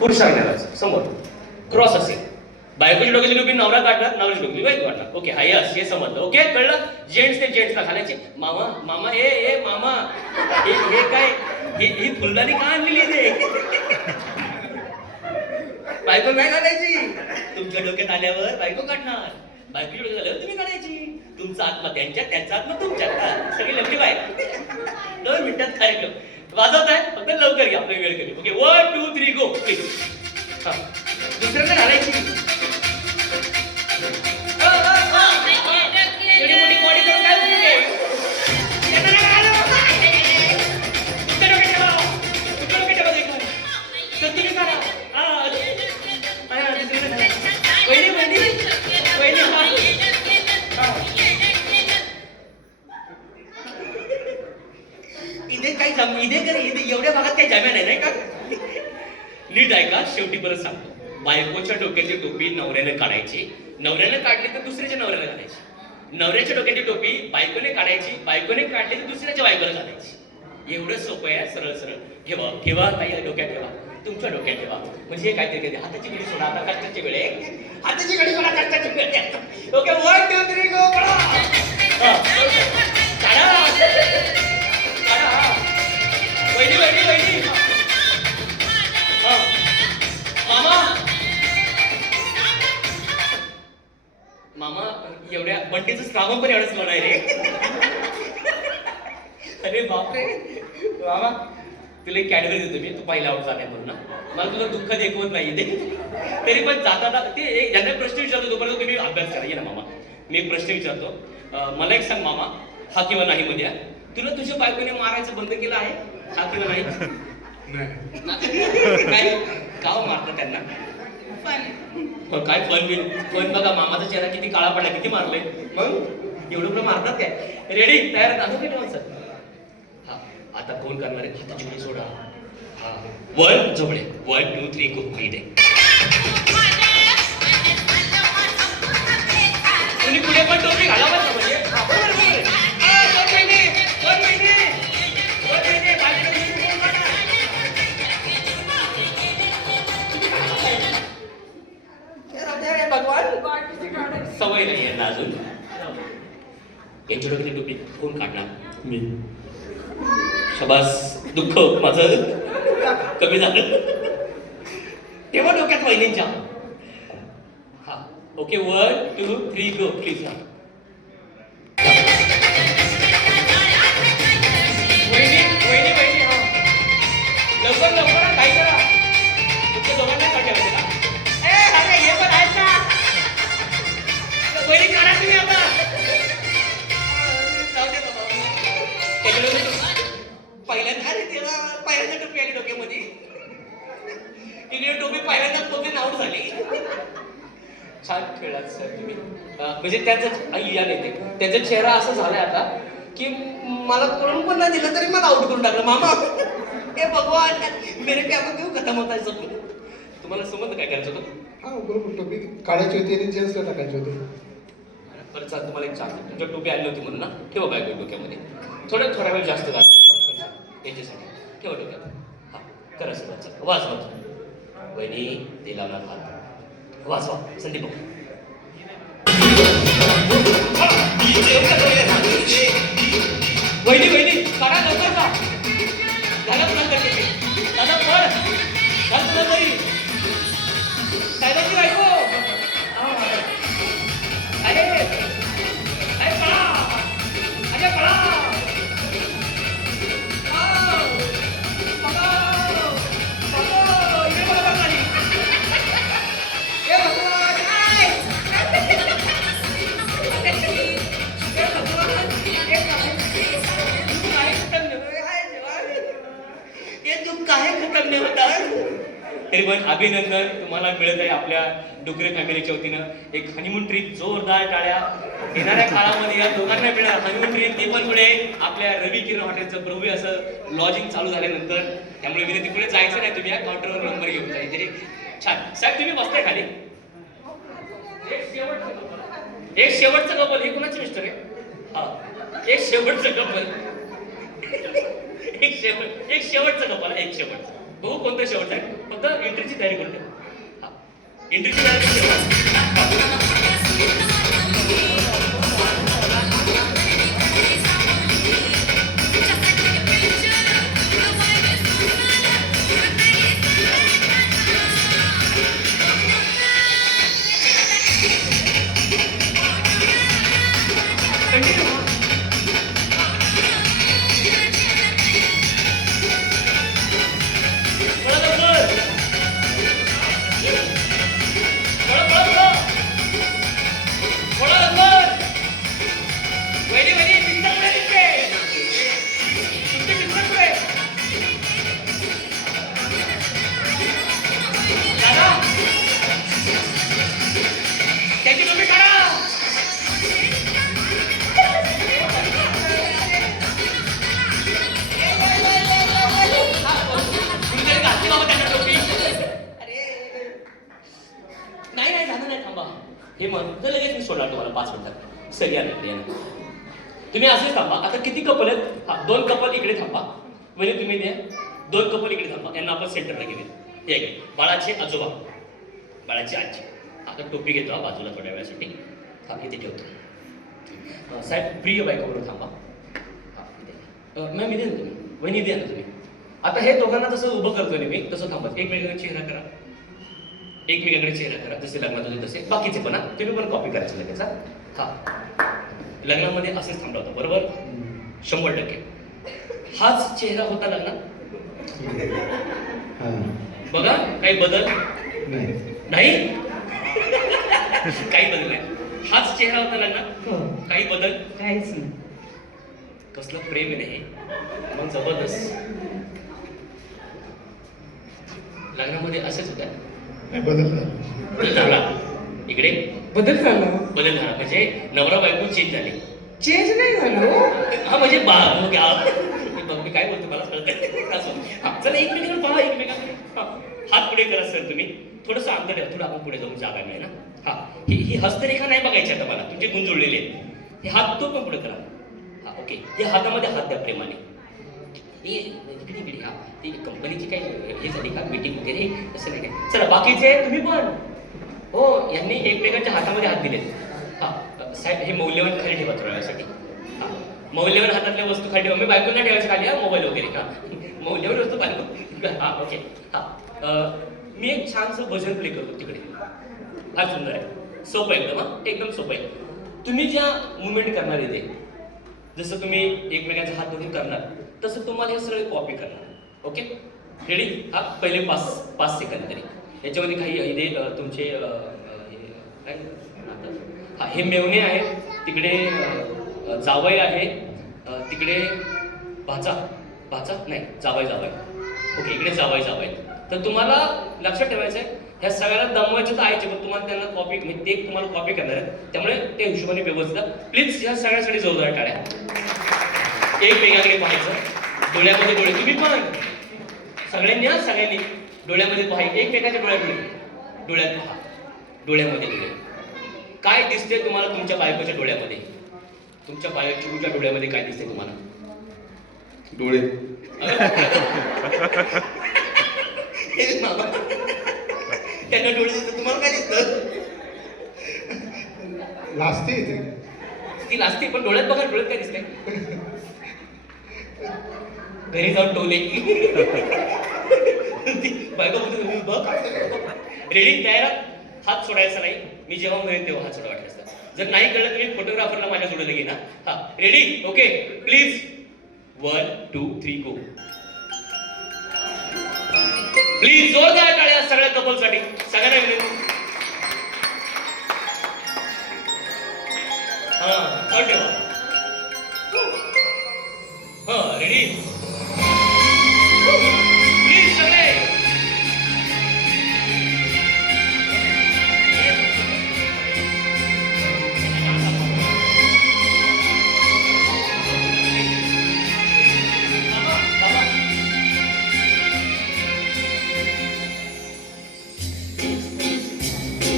पुरुषांना समोर क्रॉस असेल, बायकोची डोक्याची टोपी नवरा काढणार, नवऱ्याची डोक्याची बायको काढणार. ओके, हा यस, हे समजलं. ओके, कळलं. जेंट्सने जेंट्सला घालायचे. मामा मामा ए मामा, हे काय, ही फुलदाणी का आणलेली ते? बायको नाही घालायची. तुमच्या डोक्यात आल्यावर बायको काढणार, बायकोच्या डोक्यात आल्यावर तुम्ही काढायची. तुमचा आत्मा त्यांच्यात, त्यांचा आत्मा तुमच्यात. सगळी लपली बाय. 2 मिनिटात कार्यक्रम वाजवत आहे, फक्त लवकर घ्या, आपल्या वेळ कमी. Okay, 1 2 3 go please. हा, दुसऱ्यांना घालायची. एवढी मोठी बॉडी करून काय होते? इथे एवढ्या भागात काही जम्या नाही का? नीट ऐका, शेवटी परत सांगतो. बायकोच्या डोक्याची टोपी नवऱ्याने काढायची, नवऱ्याने काढली तर दुसऱ्याच्या नवऱ्याला घालायची. नवऱ्याच्या डोक्याची टोपी बायकोने काढायची, बायकोने काढली तर दुसऱ्याच्या बायकोला घालायची. एवढं सोपं आहे, सरळ सरळ. ठेवा ठेवा, काही डोक्यात ठेवा, तुमच्या डोक्यात ठेवा. म्हणजे काहीतरी कधी हाताची घडी सोडा, आता कष्टाची वेळ आहे. हाताची घडी सोडा, कष्टाची वेळ आहे. ओके, 1 2 3 गो. वहिनी वहिनी वहिनी, मामा मामा, एवढ्या बंटीचं श्रावण पण एवढंच होणार रे. अरे बापरे मामा, तुला एक कॅडबरी देतो मी, तू पहिला आउट झालाय म्हणून ना. मला तुला दुःख देखवत नाही ते. तरी पण जाता ते ज्यांना प्रश्न विचारतो तोपर्यंत तुम्ही अभ्यास करा. ये ना मामा, मी एक प्रश्न विचारतो. मला एक सांग मामा, हा किंवा नाही मध्ये, तुला तुझ्या बायकोने मारायचं बंद केलं आहे? हा किंवा नाही? नाही, गाव मारतं त्यांना. काय फन बघा, मामाचा चेहरा किती काळा पडला, किती मारले. मग एवढं पण मारतात काय? रेडी, तयार दाखव की नाही? हा, आता फोन करणार आहे. हाताची घडी सोडा. हा, 1 जवळे, 1 2 3 गो. इथे तुम्ही पुढे पण टोपी घालावा ना, म्हणजे सवय नाही आहे ना अजून. यांच्या डोक्याची टोपी कोण काढणार? मी. शबास, दुःख माझं कमी झालं. तेव्हा डोक्यात वहिनींच्या. हा, ओके, 1 2 3 गो प्लीज. हा, वहिनी वहिनी वहिनी, हा लवकर लवकर काय करा. तुमच्या दोघांना काढल्या होते ना? हे पण आहेत ना. वहिनी काढा तुम्ही आता. पहिल्यांदा पहिल्यांदा टोपी आली डोक्यामध्ये. तिने टोपी पहिल्यांदा टोपी आउट झाली. छान खेळलात सर तुम्ही. म्हणजे त्याचं या नाही, त्याचा चेहरा असं झालाय आता की मला करून पण नाही दिलं तरी मला आउट करून टाकलं. मामा हे भगवान, मेरे क्या क्यों खतम होता है सब. तुम्हाला समजलं काय करायचं होतं? हा बरोबर, टोपी काढायची होती आणि जेंट्सला टाकायची होती. बरं चाल, तुम्हाला एक सांगतो, तुमच्या टोपी आली होती म्हणून ना, ठेवा बायको डोक्यामध्ये. थोडा वेळ जास्त घाल याच्यासाठी. ठेवा डोक्यात. हा, करा सर, वाजवा. वहिनी ते लावणार हात, वाजवा. संदीप वहिनी वहिनी काढा लवकर का. झालं तुला करते दादा, पण झालं तुला तरी साहेबांची बायको. अरे अरे पळा, अरे पळा. काय खतम नाही होतात. तरी पण अभिनंदन तुम्हाला मिळत आहे आपल्या डुकरे फॅमिलीच्या वतीनं. एक हनीमून ट्रिप, जोरदार टाळ्या. येणाऱ्या काळामध्ये या दोघांना मिळणार हनीमून ट्रिप. ती पण पुढे आपल्या रवी किरण हॉटेलचं भव्य असं लॉजिंग चालू झाल्यानंतर. त्यामुळे विनंती, पुढे जायचं नाही तुम्ही, या काउंटरवर नंबर घेऊन जा. इथे छान. साहेब तुम्ही बसताय खाली. एक शेवटचं कपल. हे कुणाचं मिस्टर आहे? हा, एक शेवटचं कपल. एक शेवटचं कपल, एक शेवटचं. बघू कोणतं शेवट आहे. फक्त एंट्रीची तयारी करते. हा एंट्रीची तयारी करते. नाही नाही झालं नाही थांबा. हे मग तर लगेच मी सोडणार तुम्हाला 5 मिनिटात. सर या नाही तुम्ही असेच थांबा. आता किती कपल आहेत? हा 2 कपल इकडे थांबा. म्हणजे तुम्ही द्या 2 कपल इकडे थांबा. यांना आपण सेंटरला घेऊया. हे घे बाळाचे आजोबा बाळाची आजी. आता टोपी घेतो हा बाजूला थोड्या वेळासाठी. हा इथे ठेवतो. साहेब प्रिय बायकोबरोबर थांबा. हा मॅम इथे ना तुम्ही वहिनी द्या ना तुम्ही. आता हे दोघांना जसं उभं करतोय मी तसं थांबा. एकमेकांना चेहरा करा. एकमेकांकडे चेहरा करा. जसे लग्नात होते तसे बाकीचे पण. तुम्ही पण कॉपी करायचं लगेच. हा लग्नामध्ये असेच थांबला होता बरोबर 100%. हाच चेहरा होता लग्नात. बघा काही बदल नाही. काही बदल नाही. हाच चेहरा होता लग्नात. काही बदल काहीच नाही. कसलं प्रेम आहे हे. मग जबरदस्त. लग्नामध्ये असेच होत्या. बदल झाला. इकडे बदल झाला. बदल झाला म्हणजे नवरा बायको चेंज झाली. चेंज नाही झालं. हा म्हणजे मी काय बोलतो मला कळत. चला एकमेकांकडे पहा. एकमेकांकडे हात पुढे करा सर तुम्ही. थोडंसं अंतर ठेवा. थोडं आपण पुढे जाऊन जागा नाही ना. हा ही हस्तरेखा नाही बघायची आता मला. तुमचे गुण जोडलेले आहेत. हे हात तो पण पुढे करा. हा ओके. हे हातामध्ये हात द्या प्रेमाने. इकडे इकडे. हा ती कंपनीची काही हे झाली का मीटिंग वगैरे असं नाही काय. चला बाकीचे तुम्ही पण. हो यांनी एकमेकांच्या हातामध्ये हात दिले. हा साहेब हे मौल्यवान खाली ठेवा थोड्या वेळासाठी. हा मौल्यवान हातातल्या वस्तू खाली ठेवा. मी बायकोला ठेवायचं खाली. हा मोबाईल वगैरे. हा मौल्यवान वस्तू बायको. हा ओके. हा मी एक छानसं भजन प्ले करतो तिकडे. फार सुंदर आहे. सोपं आहे एकदम. हा एकदम सोपं आहे. तुम्ही ज्या मुवमेंट करणार आहे ते जसं तुम्ही एकमेकांचा हात धरून करणार तसं तुम्हाला हे सगळे कॉपी करणार. Okay ready. हा पहिले 5 सेकंद तरी याच्यामध्ये काही इथे तुमचे काय हा हे मेवणे आहेत. तिकडे जावई आहे. तिकडे भाचा नाही जावई. ओके इकडे जावई. तर तुम्हाला लक्षात ठेवायचं आहे ह्या सगळ्यांना दमवायचे तर आहेचे पण तुम्हाला त्यांना कॉपी म्हणजे ते तुम्हाला कॉपी करणार आहेत. त्यामुळे ते हिशोबाने व्यवस्थित प्लीज ह्या सगळ्यासाठी जोरदार टाळ्या. एकमेकांकडे पाहायचं. डोळ्यामध्ये डोळे तुम्ही पण सगळ्यांनी डोळ्यामध्ये पाहाय. एकमेकांच्या डोळ्यात पहा. डोळ्यामध्ये डोळे. काय दिसते तुम्हाला तुमच्या बायकोच्या डोळ्यामध्ये? तुमच्या बायकोच्या डोळ्यामध्ये काय दिसते तुम्हाला? डोळे. त्यांना डोळे दिसतात. तुम्हाला काय दिसतं? लाजते ती लाजते पण डोळ्यात बघा. डोळ्यात काय दिसतंय? घरी जाऊन टोले. बायको बघ. रेडी तयार. हात सोडायचा नाही. मी जेव्हा म्हणेन तेव्हा हात सोडा वाटत असतात. जर नाही कळलं तर मी फोटोग्राफरला माझ्या जोडलं घेईन. हा ready okay please 1 2 3 go. Please जोरदार टाळ्या सगळ्या कपलसाठी. सगळ्यांना विनंती. हा ठेवा. हा रेडी प्लीज सगळे.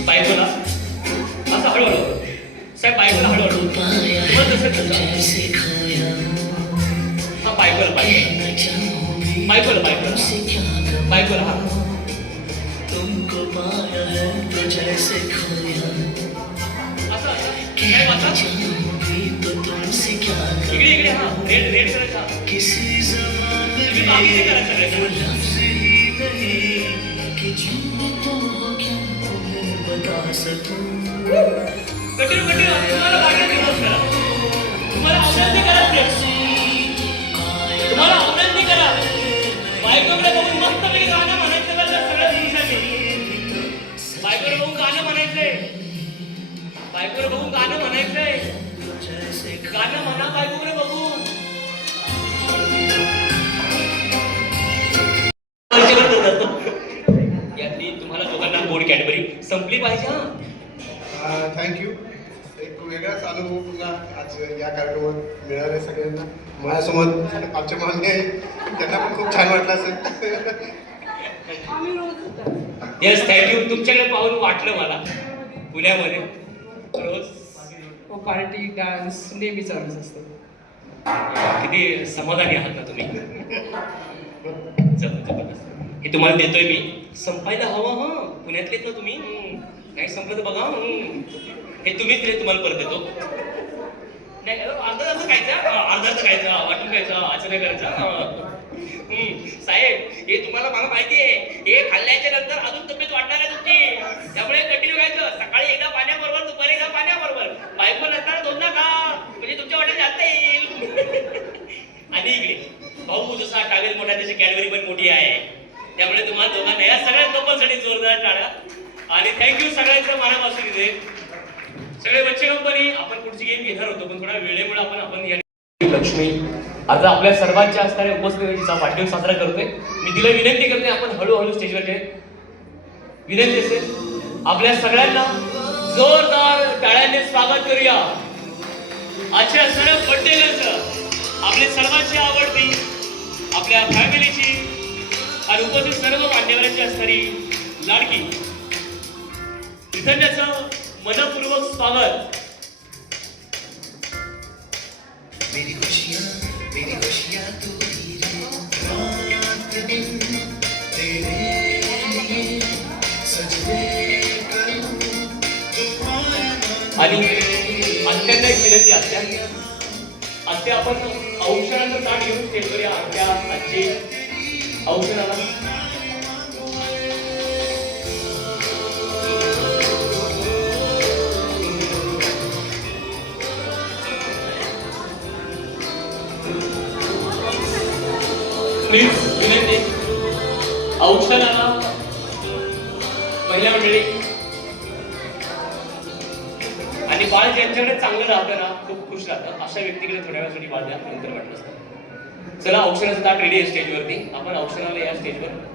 बायकोला असं हळूहळू. साहेब बायकोला हळूहळू. मग तसं हा बायकोला. बायकोला हा तुमको पाया है तो जैसे खोया असं काय वाचा भी तो तुमसे क्या इकडे इकडे हा रेड करायचा किसी ज़माने तुम्ही बाकीचे करा वो सगळे लफ्ज़ ही नहीं कि जीता हो क्या तुम्हें बता सकूं कंटिन्यू तुम्हाला वाटलं दिवस करा तुम्हाला औषधी करा तुम्हाला औषधी करा बायकोकडे बघून मस्त पैकी गाणं म्हणायचं बरं सगळ्या पुरुषांनी बायकोकडे बघून गाणं म्हणायचंय बायकोकडे बघून गाणं म्हणायचंय गाणं म्हणा बायकोकडे बघून यातली तुम्हाला दोघांना गोड कॅडबरी संपली पाहिजे हा थँक्यू एक वेगळाच अनुभव पुन्हा आज या कार्यक्रमात मिळाले सगळ्यांना माझ्यासमोर आमचे मान्य आहे त्यांना पण खूप छान वाटलं असेल आम्ही रोज येस थँक्यू तुमच्याकडे पाहून वाटलं मला पुण्यामध्ये रोज पार्टी डान्स नेहमी चालूच असतं. किती समाधानी आहात ना तुम्ही जबरदस्त. हे तुम्हाला देतोय मी संपायला हवं हा पुण्यातलेच ना तुम्ही काही संपलं तर बघा हे तुम्हीच दिले तुम्हाला परत देतो नाही अर्धा तास खायचा वाटून खायचा असं नाही करायचं साहेब हे तुम्हाला मला माहिती आहे हे खाल्ल्याच्या नंतर अजून तब्येत वाढणार आहे तुमची त्यामुळे कंटिन्यू खायचं सकाळी एकदा पाण्याबरोबर दुपारी एकदा पाण्याबरोबर बायको नंतर दोनदा खा म्हणजे तुमच्या वाट्यात जास्त येईल आणि इकडे भाऊ जसा टावेल मोठा त्याची कॅडबरी पण मोठी आहे त्यामुळे तुम्हाला दोघांना या सगळ्या कपलसाठी जोरदार टाळ्या आणि थँक्यू सगळ्यांचं मनापासून इथे सगळे बच्चे कंपनी आपण पुढची गेम घेणार होतो पण थोड्या वेळेमुळे आपण या लक्ष्मी आता आपल्या सर्वांच्या असणाऱ्या उपस्थितीचा वाढदिवस साजरा करतोय मी तिला विनंती करते आपण हळूहळू स्टेजवर विनंती असेल आपल्या सगळ्यांना जोरदार टाळ्यांनी स्वागत करूया आजच्या सर्व बड्डेचं आपल्या सर्वांची आवडती आपल्या फॅमिलीची आणि उपस्थित सर्व मान्यवरांची असणारी लाडकी विधानाचं मनपूर्वक स्वागत मेरी खुशियाँ तू ही रे रात दिन तेरे लिए सजदे करूं आणि अत्यंत एक विनंती आत्या आपण औषधाचं ताट घेऊन स्टेजवर या आत्या आजी औषधाला प्लीज विनंती औषधाला पहिल्या मंडळी आणि बाळ ज्यांच्याकडे चांगलं राहतं ना खूप खुश राहतं अशा व्यक्तीकडे थोड्या वेळासाठी बाळ द्या नंतर वाटलं असतं चला औषधाचं ताट रेडी आहे स्टेजवरती आपण औषधाला या स्टेजवर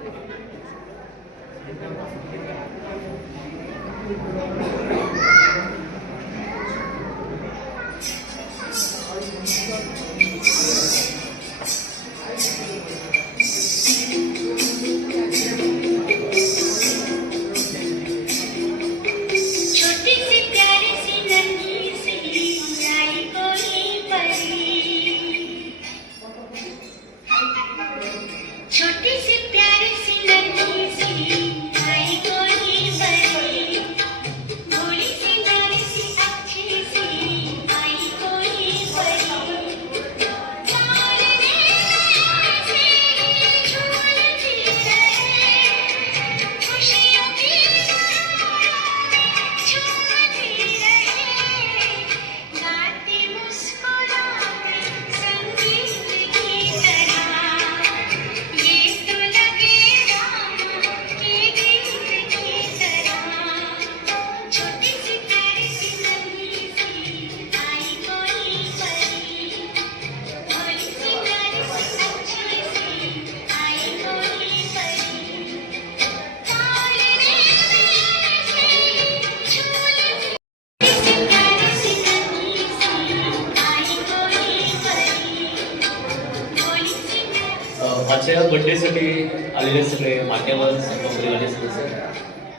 आजच्या बर्थडेसाठी आलेले सगळे मान्यवर सर्व परिवाराचे सदस्य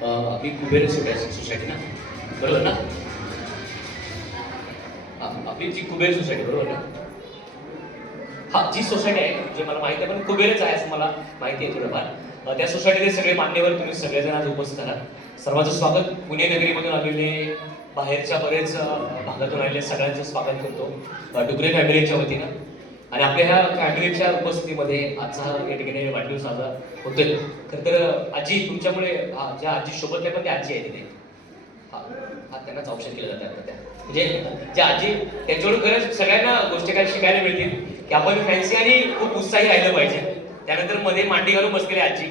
आपली कुबेर सोसायटी ना बरोबर ना आपली जी कुबेर सोसायटी बरोबर ना हा जी सोसायटी आहे जे मला माहिती आहे पण कुबेरच आहे असं मला माहिती आहे थोडंफार त्या सोसायटीचे सगळे मान्यवर तुम्ही सगळेजण आज उपस्थित आहात. सर्वांचं स्वागत. पुणे नगरीमधून आलेले, बाहेरच्या बरेच भागातून आलेले सगळ्यांचं स्वागत करतो डुगरे फॅमिलीच्या वतीनं. आणि आपल्या ह्या फॅमिलीच्या उपस्थितीमध्ये आजचा या ठिकाणी वाढदिवस साजरा होतोय. खरं तर आजी तुमच्यामुळे ज्या आजी सोबत आहे पण त्या आजी आहे तिथे, हा त्यांनाच ऑप्शन केलं जातं आता त्या, म्हणजे ज्या आजी त्यांच्याकडून खरंच सगळ्यांना गोष्टी काय शिकायला मिळतील की आपण फॅन्सी आणि खूप उत्साही राहिलं पाहिजे. त्यानंतर मध्ये मांडी घालून बसलेली आजी,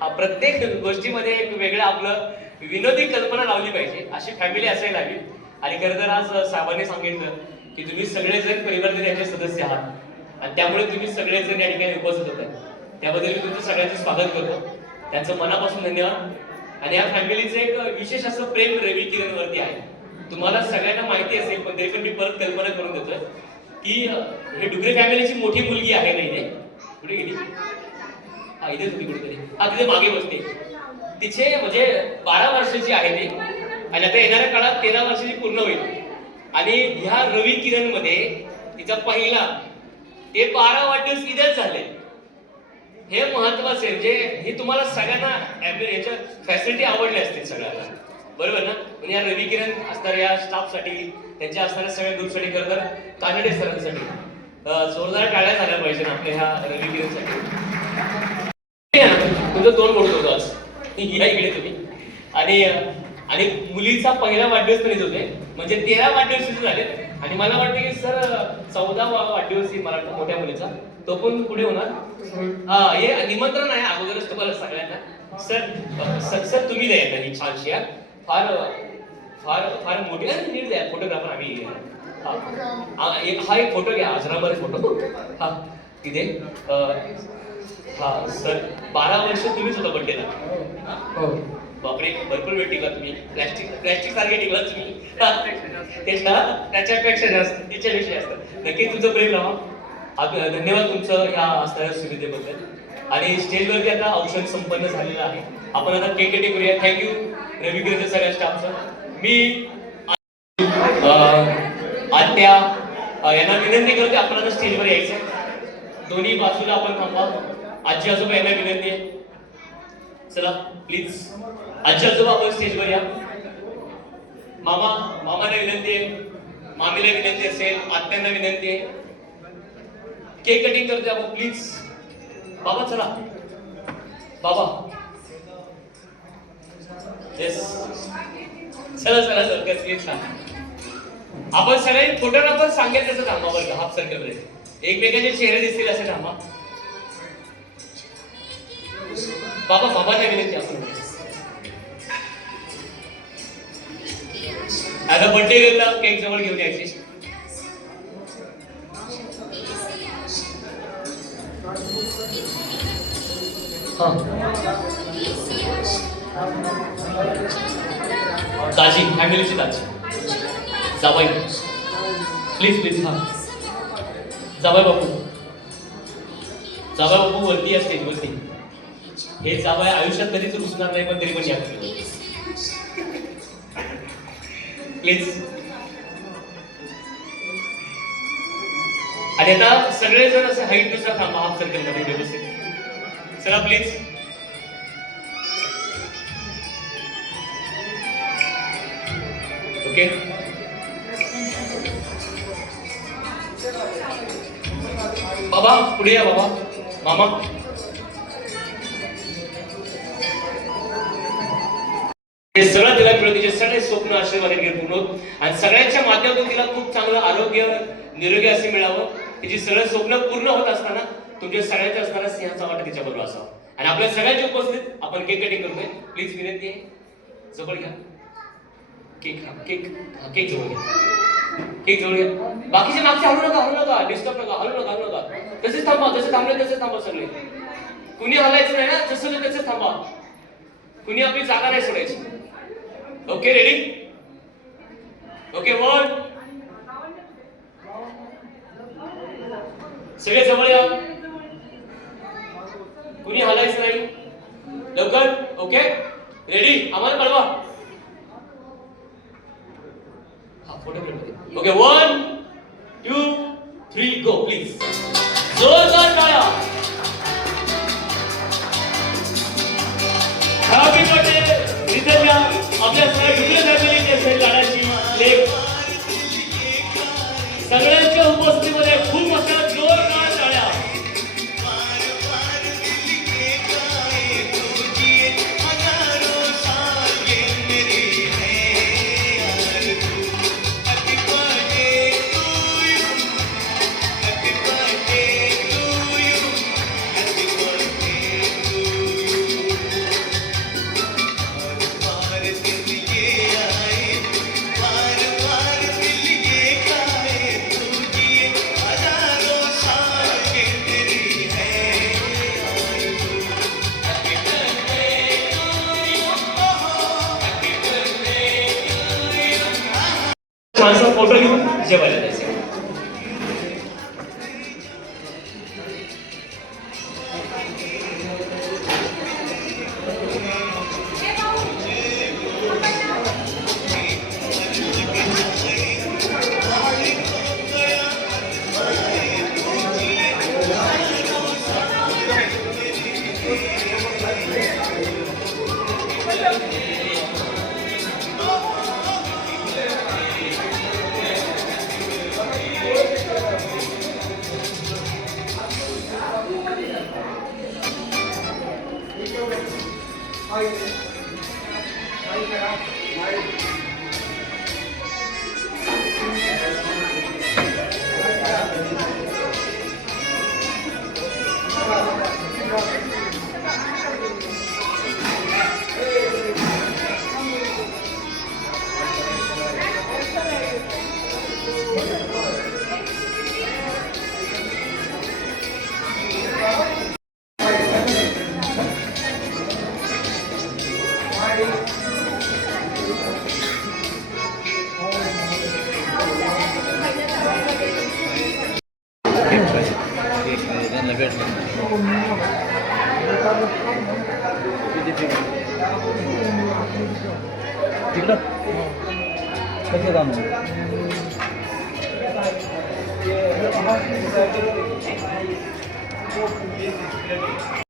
हा प्रत्येक गोष्टीमध्ये एक वेगळं आपलं विनोदी कल्पना लावली पाहिजे, अशी फॅमिली असायला हवी. आणि खरं तर आज साहेबांनी सांगितलं की तुम्ही सगळेजण परिवार दिनाचे सदस्य आहात आणि त्यामुळे तुम्ही सगळेजण या ठिकाणी उपस्थित होत आहे. त्याबद्दल मी तुमचं सगळ्यांचं स्वागत करतो. त्यांचं मनापासून धन्यवाद. आणि या फॅमिलीचं एक विशेष असं प्रेम रवी किरणवरती आहे. तुम्हाला सगळ्यांना माहिती असेल पण तरी पण मी परत कल्पना करून देतोय की हे डुगरे फॅमिलीची मोठी मुलगी आहे नाही रे, कुठे गेली? हा इथेच होती कुठेतरी, हा तिथे मागे बसते. तिचे म्हणजे 12 वर्षाची आहे ती आणि आता येणाऱ्या काळात 13 वर्षाची पूर्ण होईल. आणि ह्या रवी किरण मध्ये तिचा पहिला ते 12 वाढदिवस इथेच झाले. हे महत्वाचं आहे. म्हणजे हे तुम्हाला सगळ्यांना याच्या फॅसिलिटी आवडल्या असतील सगळ्यांना, बरोबर ना? म्हणजे या रवी किरण असणाऱ्या स्टाफसाठी, त्यांच्या असणाऱ्या सगळ्या ग्रुपसाठी, खरं तर कानडे सरांसाठी जोरदार टाळ्या झाल्या पाहिजे ना आपल्या ह्या रवी किरणसाठी. तुझं तोंड मोडतो आज या इकडे तुम्ही. आणि मुलीचा पहिला वाढदिवस पण येत होते, म्हणजे 13 वाढदिवस झाले. आणि मला वाटतं की सर 14वा वाढदिवस मला वाटतं मोठ्या मुलीचा, तो पण पुढे होणार. हा हे निमंत्रण आहे अगोदरच तुम्हाला सगळ्यांना. सर सर तुम्ही द्या ही छानशी, फार फार फार मोठी नीट द्या. फोटोग्राफर आम्ही हा एक फोटो घ्या, आजराबर फोटो. हा तिथे हा सर 12 वर्ष तुम्हीच होता बड्डेला. हो. बापरे, भरपूर वेळ टिकला तुम्ही. प्लॅस्टिक सारखे टिकला तुम्ही. तेच ना, त्याच्यापेक्षा जास्त, तिच्यापेक्षा जास्त. नक्की तुमचं प्रेम राहा. धन्यवाद तुमचं ह्या असणाऱ्या सुविधेबद्दल. आणि स्टेजवरती आता औषध संपन्न झालेलं आहे. आपण आता केक कटिंग करूया. थँक्यू रवी किरणच्या सगळ्या स्टाफचं. मी आत्या यांना विनंती करते आपण आता स्टेजवर यायचं. दोन्ही बाजूला आपण थांबा. आजी आजोबा यांना विनंती आहे, चला प्लीज आजी आजोबा आपण स्टेजवर या. मामाला विनंती आहे, मामीला विनंती असेल, आत्यांना विनंती आहे. केक कटिंग करते आपण प्लीज. बाबा चला, बाबा येस, चला चला सर प्लीज. आपण सगळ्यांनी फोटोग्राफर सांगेल तसं थांबा बरं का, हाफ सर्कल मध्ये एकमेकांचे चेहरे दिसतील असे थांबा. बाबांना विनंती आपण आता बर्थडे गर्लला केक जवळ घेऊन यायचे. ताजी फॅमिलीची ताजी जाबाई प्लीज प्लीज. हा जाबाई बापू वरती असते वरती. हे जाबाई आयुष्यात कधीच रुसणार नाही पण तरी पण या प्लीज. आणि आता सगळेजण असं हाईट नुसार थांबा हाफ सर्कल मध्ये व्यवस्थित. चला प्लीज. ओके बाबा पुढे या. बाबा मामा हे सगळं तिला मिळून तिचे सगळे स्वप्न आशीर्वादाने पूर्ण होत आणि सगळ्यांच्या माध्यमातून तिला खूप चांगलं आरोग्य निरोगी असे मिळावं. तिची सगळं स्वप्न पूर्ण होत असताना तुमच्या सगळ्यांच्या असणारा सिंहाचा वाटा तिच्या बरोबर असावा. आणि आपल्या सगळ्यांच्या उपस्थित आपण केक कटिंग करतोय. प्लीज विनंती आहे, जवळ घ्या केक. केक जवळ घ्या, केक जवळ घ्या. बाकीचे मागचे हलू नका, डिस्टर्ब नका, हलू नका. तसेच थांबा, जसे थांबले तसेच थांबा सगळे. कुणी हलायचं नाही ना, जसं तसेच थांबा. कुणी आपली जागा नाही सोडायची. Okay ready? ओके 1 सगळे जवळ या. कुणी हलायचं नाही लवकर. Okay ready? आम्हाला कळवा. हा फोटो मध्ये. Okay 1 2 3 go please. जोरदार टाळ्या. आपल्या सगळ्या फॅमिलीची असेल गाण्याची लेख सगळ्यांच्या उपस्थितीमध्ये खूप अशा जोरदार टाळ्या. छानसा फोटो घेऊन जेवायला जायचं. तिकडं कसं जाणं